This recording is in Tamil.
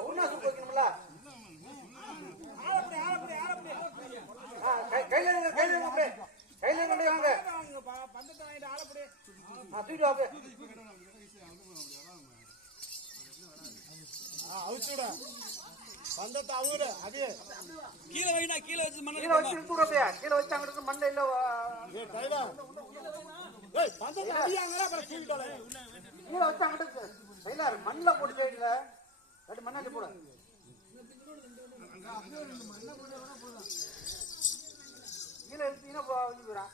ஒன்னா சுத்த வைக்கணும்ல. கையில அப்படியே கையில கொண்டு வாங்க. பந்தத்தை வாங்கிட்டு ஆளப்படி தூக்கிட்டு வாங்க. அவுச்சுட பந்தத்தை அவுரு அது கீழே வைனா கீழே வச்சு மண்ணை கீழே வச்சு இழுத்துறதே. கீழே வச்சு அங்க இருந்து மண்ணை இல்ல. ஏய் கையில ஏய் பந்தத்தை அடியாங்கற அப்புறம் கீழே கீழே வச்சு அங்க இருந்து கையில மண்ணல போட்டு சைடுல ரெண்டு மண்ணாடி போடு. கீழே இழுத்தீங்கன்னா போறா.